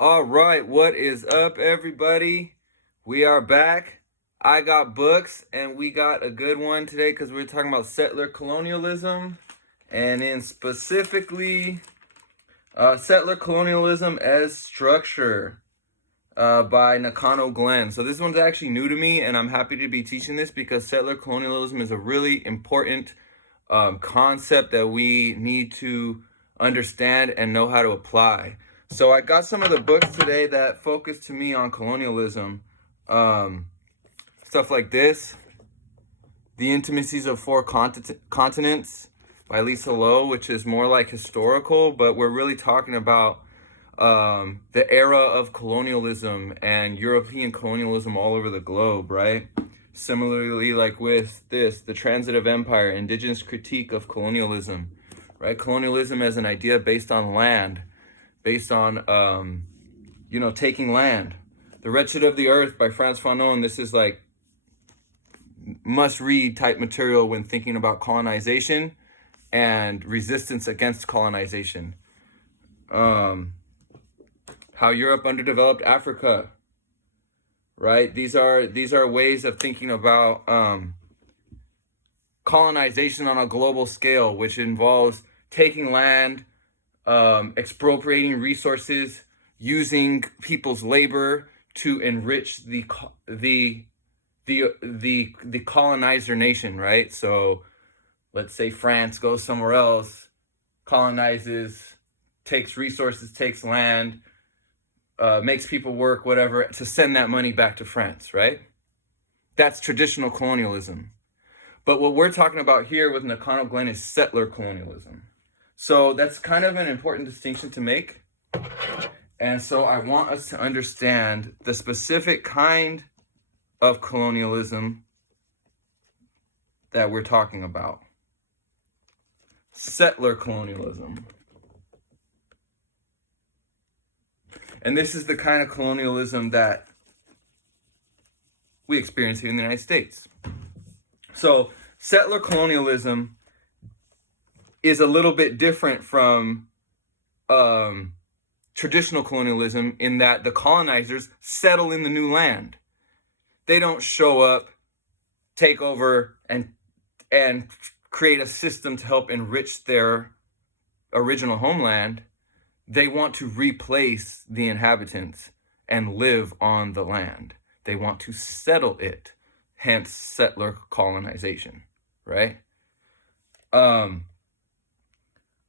All right, what is up, everybody? We are back. I got books, and we got a good one today because we're talking about settler colonialism, and in specifically, settler colonialism as structure by Nakano Glenn. So this one's actually new to me, and I'm happy to be teaching this because settler colonialism is a really important concept that we need to understand and know how to apply. So I got some of the books today that focus to me on colonialism. Stuff like this, The Intimacies of Four Continents by Lisa Lowe, which is more like historical, but we're really talking about the era of colonialism and European colonialism all over the globe, right? Similarly, like with this, The Transitive Empire, Indigenous Critique of Colonialism, right? Colonialism as an idea based on land, based on, taking land. The Wretched of the Earth by Frantz Fanon. This is like must-read type material when thinking about colonization and resistance against colonization. How Europe underdeveloped Africa, right? These are ways of thinking about colonization on a global scale, which involves taking land, expropriating resources, using people's labor to enrich the colonizer nation, right? So let's say France goes somewhere else, colonizes, takes resources, takes land, makes people work, whatever, to send that money back to France, right? That's traditional colonialism. But what we're talking about here with Nakano Glenn is settler colonialism. So that's kind of an important distinction to make. And so I want us to understand the specific kind of colonialism that we're talking about. Settler colonialism. And this is the kind of colonialism that we experience here in the United States. So settler colonialism is a little bit different from traditional colonialism in that the colonizers settle in the new land. They don't show up, take over, and create a system to help enrich their original homeland. They want to replace the inhabitants and live on the land. They want to settle it, hence settler colonization, right?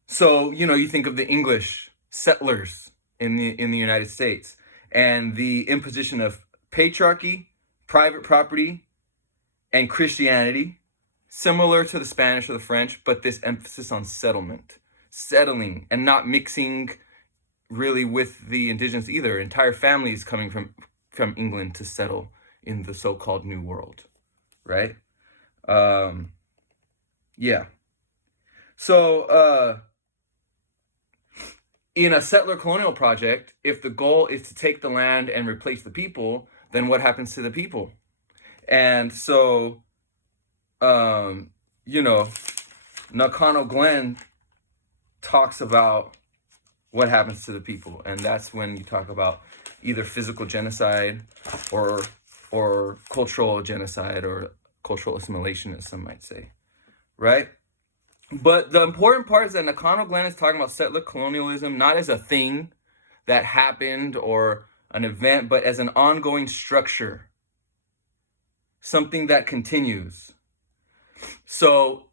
So, you think of the English settlers in the United States and the imposition of patriarchy, private property, and Christianity, similar to the Spanish or the French, but this emphasis on settling, and not mixing really with the indigenous either. Entire families coming from England to settle in the so-called New World, right? Yeah. So in a settler colonial project, if the goal is to take the land and replace the people, then what happens to the people? And so, Nakano Glenn talks about what happens to the people. And that's when you talk about either physical genocide or cultural genocide or cultural assimilation, as some might say, right? But the important part is that Nakano Glenn is talking about settler colonialism not as a thing that happened or an event, but as an ongoing structure, something that continues. So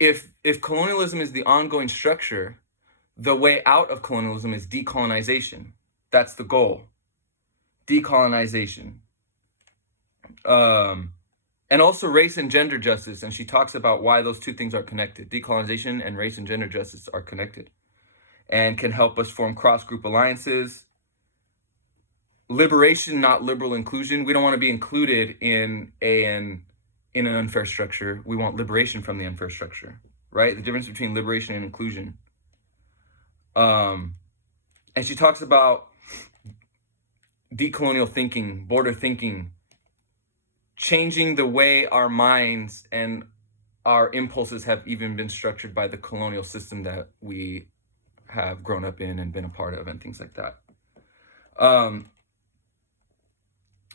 if colonialism is the ongoing structure, the way out of colonialism is decolonization. That's the goal. Decolonization. And also race and gender justice. And she talks about why those two things are connected. Decolonization and race and gender justice are connected and can help us form cross-group alliances. Liberation, not liberal inclusion. We don't want to be included in an unfair structure. We want liberation from the unfair structure, right? The difference between liberation and inclusion. And she talks about decolonial thinking, border thinking, changing the way our minds and our impulses have even been structured by the colonial system that we have grown up in and been a part of and things like that. Um,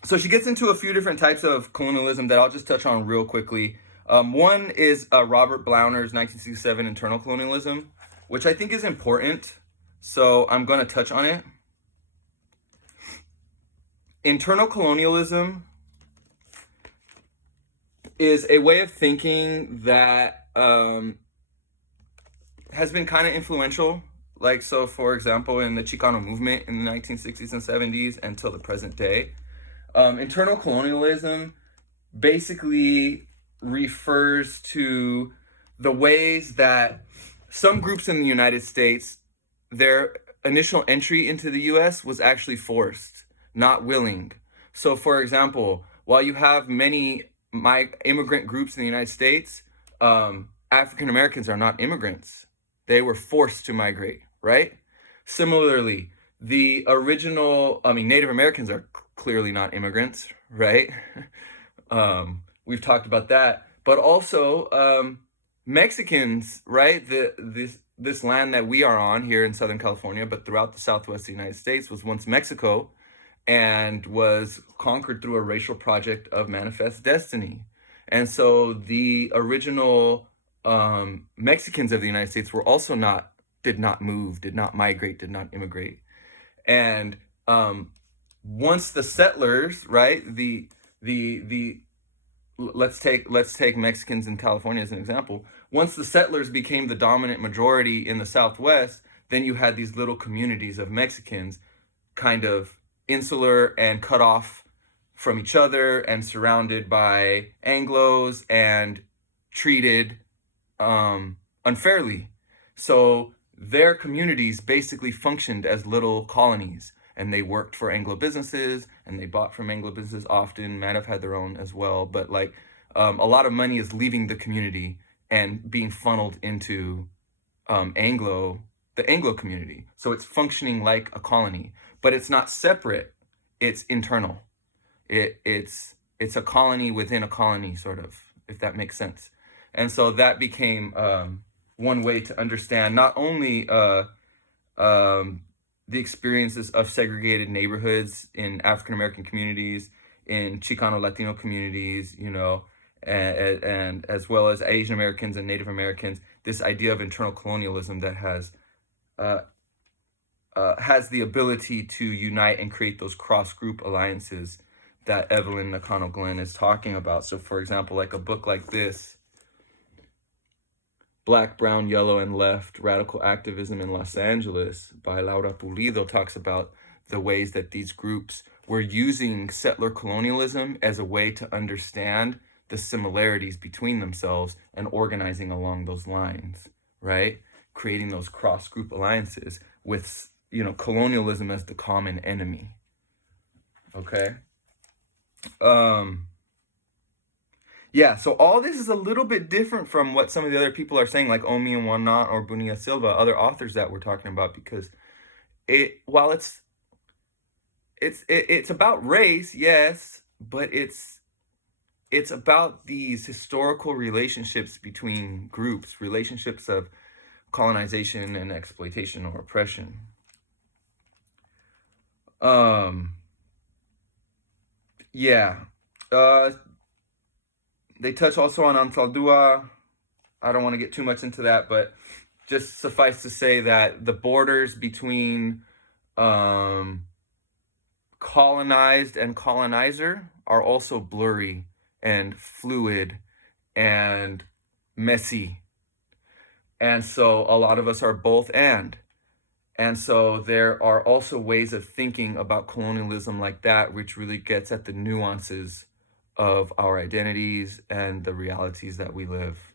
so she gets into a few different types of colonialism that I'll just touch on real quickly. One is Robert Blauner's 1967 internal colonialism, which I think is important. So I'm going to touch on it. Internal colonialism is a way of thinking that has been kind of influential. Like, so for example, in the Chicano movement in the 1960s and 70s until the present day, internal colonialism basically refers to the ways that some groups in the United States, their initial entry into the US was actually forced, not willing. So, for example, while you have many immigrant groups in the United States, African Americans are not immigrants. They were forced to migrate, right? Similarly, the original, Native Americans are clearly not immigrants, right? We've talked about that, but also Mexicans, right? This land that we are on here in Southern California, but throughout the Southwest of the United States, was once Mexico and was conquered through a racial project of manifest destiny. And so the original Mexicans of the United States were also did not move, did not migrate, did not immigrate. And once the settlers, right, let's take Mexicans in California as an example. Once the settlers became the dominant majority in the Southwest, then you had these little communities of Mexicans kind of insular and cut off from each other and surrounded by Anglos and treated unfairly. So their communities basically functioned as little colonies, and they worked for Anglo businesses and they bought from Anglo businesses often, might have had their own as well, but like a lot of money is leaving the community and being funneled into the Anglo community. So it's functioning like a colony, but it's not separate, it's internal. It's a colony within a colony, sort of, if that makes sense. And so that became one way to understand not only the experiences of segregated neighborhoods in African American communities, in Chicano Latino communities, and as well as Asian Americans and Native Americans, this idea of internal colonialism that has the ability to unite and create those cross-group alliances that Evelyn Nakano-Glenn is talking about. So, for example, like a book like this, Black, Brown, Yellow, and Left, Radical Activism in Los Angeles by Laura Pulido, talks about the ways that these groups were using settler colonialism as a way to understand the similarities between themselves and organizing along those lines, right? Creating those cross-group alliances with, colonialism as the common enemy, okay? Yeah, so all this is a little bit different from what some of the other people are saying, like Omi and Wanat or Bunia Silva, other authors that we're talking about, because while it's about race, yes, but it's about these historical relationships between groups, relationships of colonization and exploitation or oppression. Yeah. They touch also on Antaldua. I don't want to get too much into that, but just suffice to say that the borders between colonized and colonizer are also blurry and fluid and messy. And so a lot of us are both and. And so there are also ways of thinking about colonialism like that, which really gets at the nuances of our identities and the realities that we live.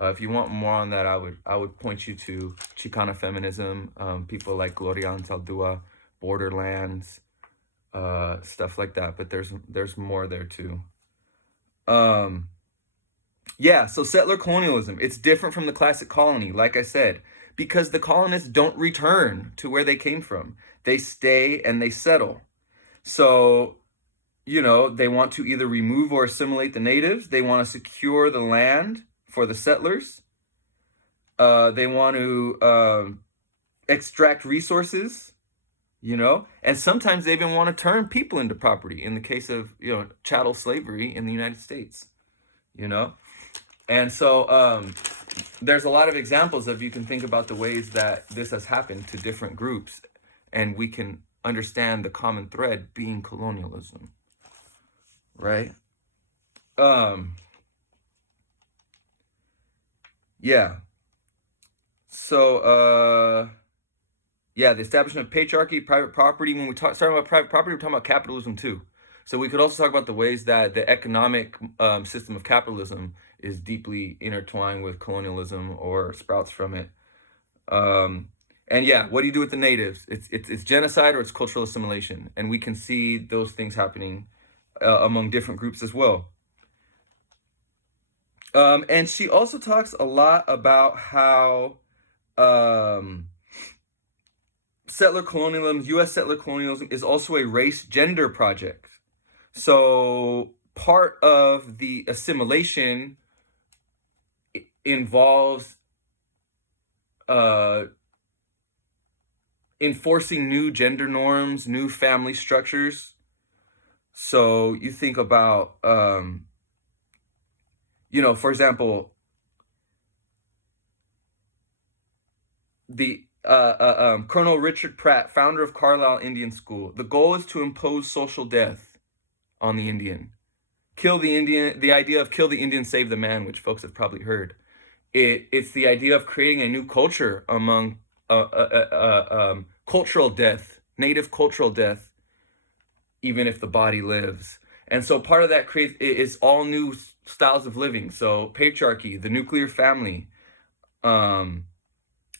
If you want more on that, I would point you to Chicana feminism, people like Gloria Antaldua, Borderlands, stuff like that. But there's more there too. Yeah, so settler colonialism, it's different from the classic colony, like I said, because the colonists don't return to where they came from. They stay and they settle. So, they want to either remove or assimilate the natives. They want to secure the land for the settlers. They want to extract resources And sometimes they even want to turn people into property in the case of, chattel slavery in the United States, you know? And so there's a lot of examples of, you can think about the ways that this has happened to different groups, and we can understand the common thread being colonialism, right? Yeah. So, yeah, the establishment of patriarchy, private property. When we start about private property, we're talking about capitalism too. So we could also talk about the ways that the economic system of capitalism is deeply intertwined with colonialism or sprouts from it. And yeah, what do you do with the natives? It's genocide or it's cultural assimilation, and we can see those things happening among different groups as well. And she also talks a lot about how settler colonialism, U.S. settler colonialism, is also a race gender project. So part of the assimilation involves enforcing new gender norms, new family structures. So you think about, for example, the Colonel Richard Pratt, founder of Carlisle Indian School. The goal is to impose social death on the Indian. Kill the Indian, the idea of kill the Indian, save the man, which folks have probably heard. It's the idea of creating a new culture among cultural death, native cultural death, even if the body lives. And so part of that is all new styles of living. So patriarchy, the nuclear family,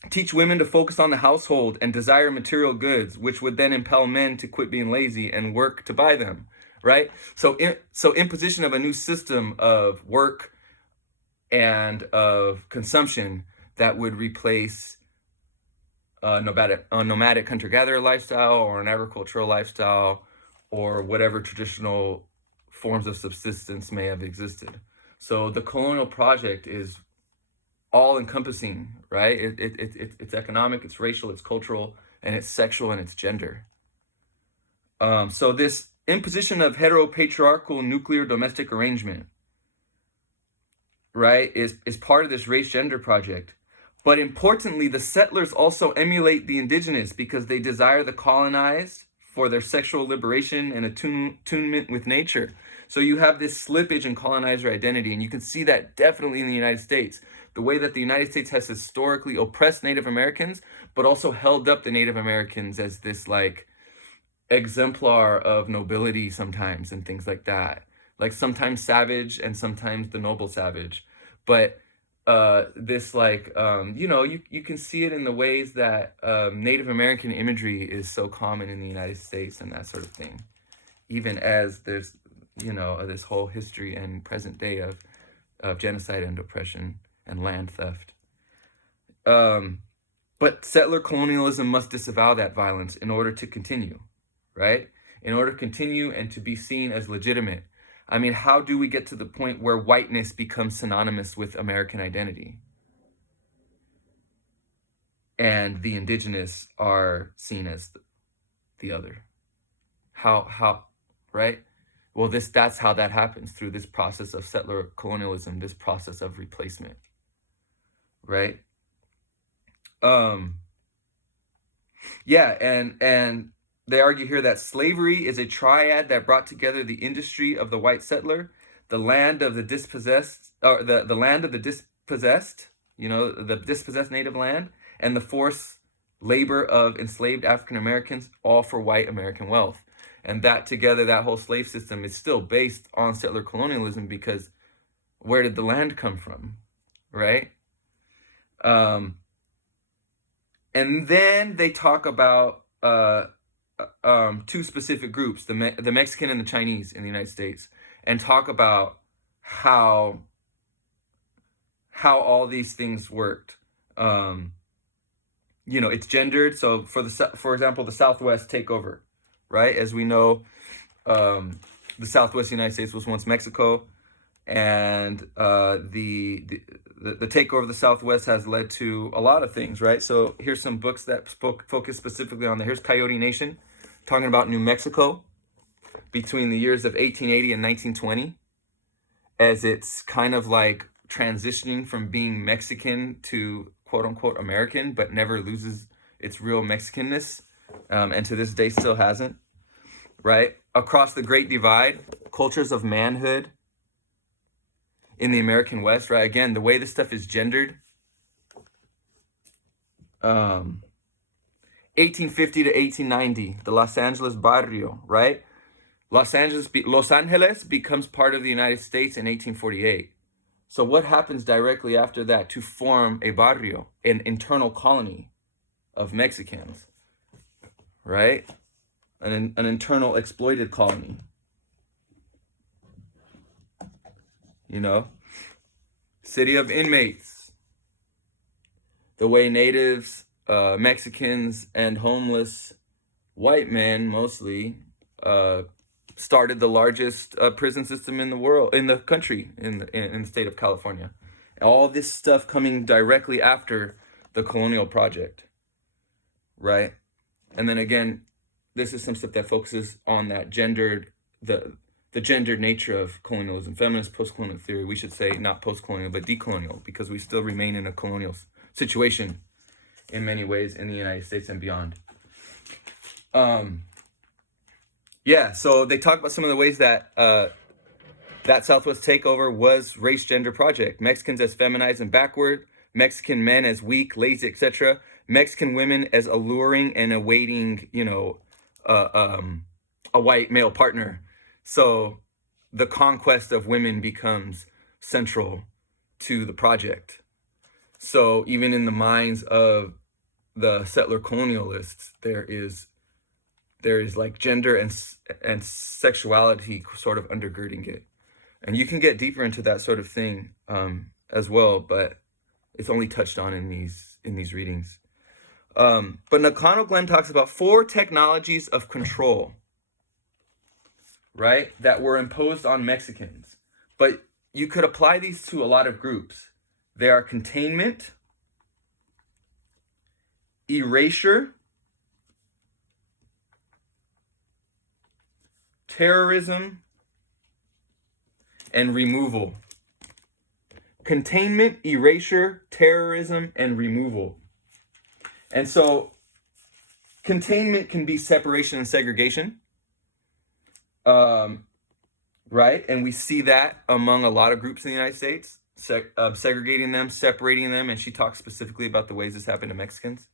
teach women to focus on the household and desire material goods, which would then impel men to quit being lazy and work to buy them, right? So imposition of a new system of work and of consumption that would replace a nomadic hunter-gatherer lifestyle or an agricultural lifestyle or whatever traditional forms of subsistence may have existed. So the colonial project is all-encompassing, right? It's economic, it's racial, it's cultural, and it's sexual, and it's gender. So this imposition of heteropatriarchal nuclear domestic arrangement, right, is part of this race-gender project. But importantly, the settlers also emulate the indigenous because they desire the colonized for their sexual liberation and attunement with nature. So you have this slippage in colonizer identity, and you can see that definitely in the United States. The way that the United States has historically oppressed Native Americans, but also held up the Native Americans as this like exemplar of nobility sometimes and things like that. Like sometimes savage and sometimes the noble savage. But this like, you can see it in the ways that Native American imagery is so common in the United States and that sort of thing. Even as there's, this whole history and present day of genocide and oppression and land theft. But settler colonialism must disavow that violence in order to continue, right? In order to continue and to be seen as legitimate. I mean, how do we get to the point where whiteness becomes synonymous with American identity? And the indigenous are seen as the other. How, right? Well, that's how that happens, through this process of settler colonialism, this process of replacement, right? Yeah, and they argue here that slavery is a triad that brought together the industry of the white settler, the land of the dispossessed, or the land of the dispossessed, the dispossessed native land, and the forced labor of enslaved African Americans, all for white American wealth. And that together, that whole slave system is still based on settler colonialism, because where did the land come from, right? And then they talk about two specific groups, the Mexican and the Chinese in the United States, and talk about how all these things worked. It's gendered. So for example, the Southwest takeover, right? As we know, the Southwest United States was once Mexico, and the takeover of the Southwest has led to a lot of things, right? So here's some books that focus specifically on that. Here's Coyote Nation, talking about New Mexico between the years of 1880 and 1920, as it's kind of like transitioning from being Mexican to quote unquote American, but never loses its real Mexicanness, and to this day still hasn't, right? Across the Great Divide, cultures of manhood in the American West, right? Again, the way this stuff is gendered. 1850 to 1890, the Los Angeles Barrio, right? Los Angeles becomes part of the United States in 1848. So what happens directly after that to form a barrio, an internal colony of Mexicans, right? An internal exploited colony. You know, city of inmates, the way natives, Mexicans, and homeless white men mostly started the largest prison system in the world, in the country, in the state of California. All this stuff coming directly after the colonial project, right? And then again, this is some stuff that focuses on that gendered, the gendered nature of colonialism, feminist post-colonial theory. We should say not post-colonial, but decolonial, because we still remain in a colonial situation in many ways in the United States and beyond. Yeah, so they talk about some of the ways that that Southwest takeover was race gender project. Mexicans as feminized and backward, Mexican men as weak, lazy, etc. Mexican women as alluring and awaiting, a white male partner. So the conquest of women becomes central to the project. So even in the minds of the settler colonialists, there is like gender and sexuality sort of undergirding it. And you can get deeper into that sort of thing as well, but it's only touched on in these readings. But Nakano Glenn talks about 4 technologies of control, right, that were imposed on Mexicans. But you could apply these to a lot of groups. They are containment, erasure, terrorism, and removal. Containment, erasure, terrorism, and removal. And so containment can be separation and segregation, right? And we see that among a lot of groups in the United States, segregating them, separating them, and she talks specifically about the ways this happened to Mexicans.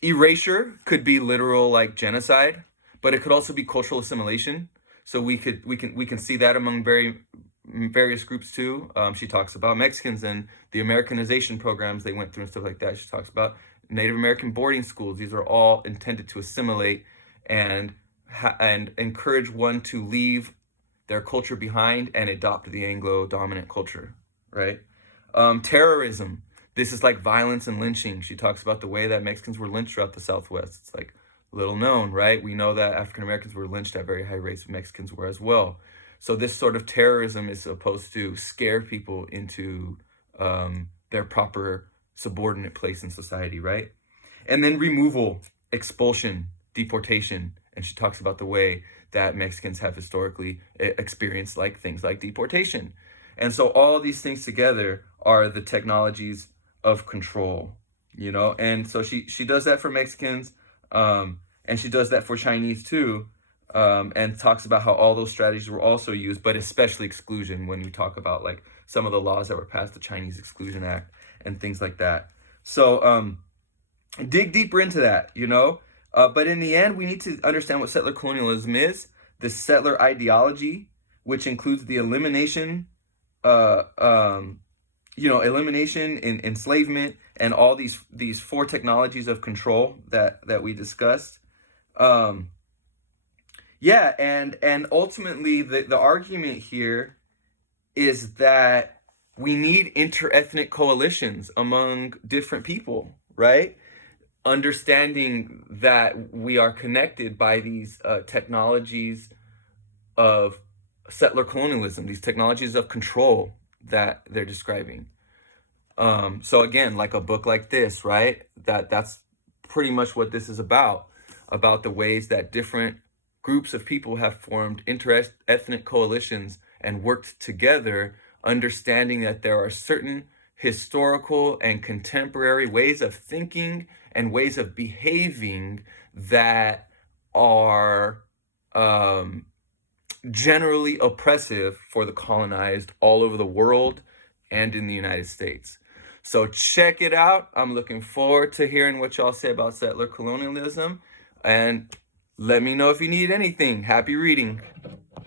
Erasure could be literal, like genocide, but it could also be cultural assimilation. So we can see that among various groups too. She talks about Mexicans and the Americanization programs they went through and stuff like that. She talks about Native American boarding schools. These are all intended to assimilate and encourage one to leave their culture behind and adopt the Anglo-dominant culture, right? Terrorism. This is like violence and lynching. She talks about the way that Mexicans were lynched throughout the Southwest. It's like little known, right? We know that African Americans were lynched at very high rates. Mexicans were as well. So this sort of terrorism is supposed to scare people into their proper subordinate place in society, right? And then removal, expulsion, deportation. And she talks about the way that Mexicans have historically experienced like things like deportation. And so all these things together are the technologies of control, And so she does that for Mexicans, and she does that for Chinese too, and talks about how all those strategies were also used, but especially exclusion, when we talk about like some of the laws that were passed, the Chinese Exclusion Act and things like that. So dig deeper into that, but in the end, we need to understand what settler colonialism is. The settler ideology, which includes the elimination, elimination in enslavement and all these 4 technologies of control that we discussed. And ultimately the argument here is that we need inter-ethnic coalitions among different people, right? Understanding that we are connected by these technologies of settler colonialism, these technologies of control that they're describing. So again, like a book like this, right? That's pretty much what this is about the ways that different groups of people have formed inter-ethnic coalitions and worked together, understanding that there are certain historical and contemporary ways of thinking and ways of behaving that are generally oppressive for the colonized all over the world and in the United States. So check it out. I'm looking forward to hearing what y'all say about settler colonialism. And let me know if you need anything. Happy reading.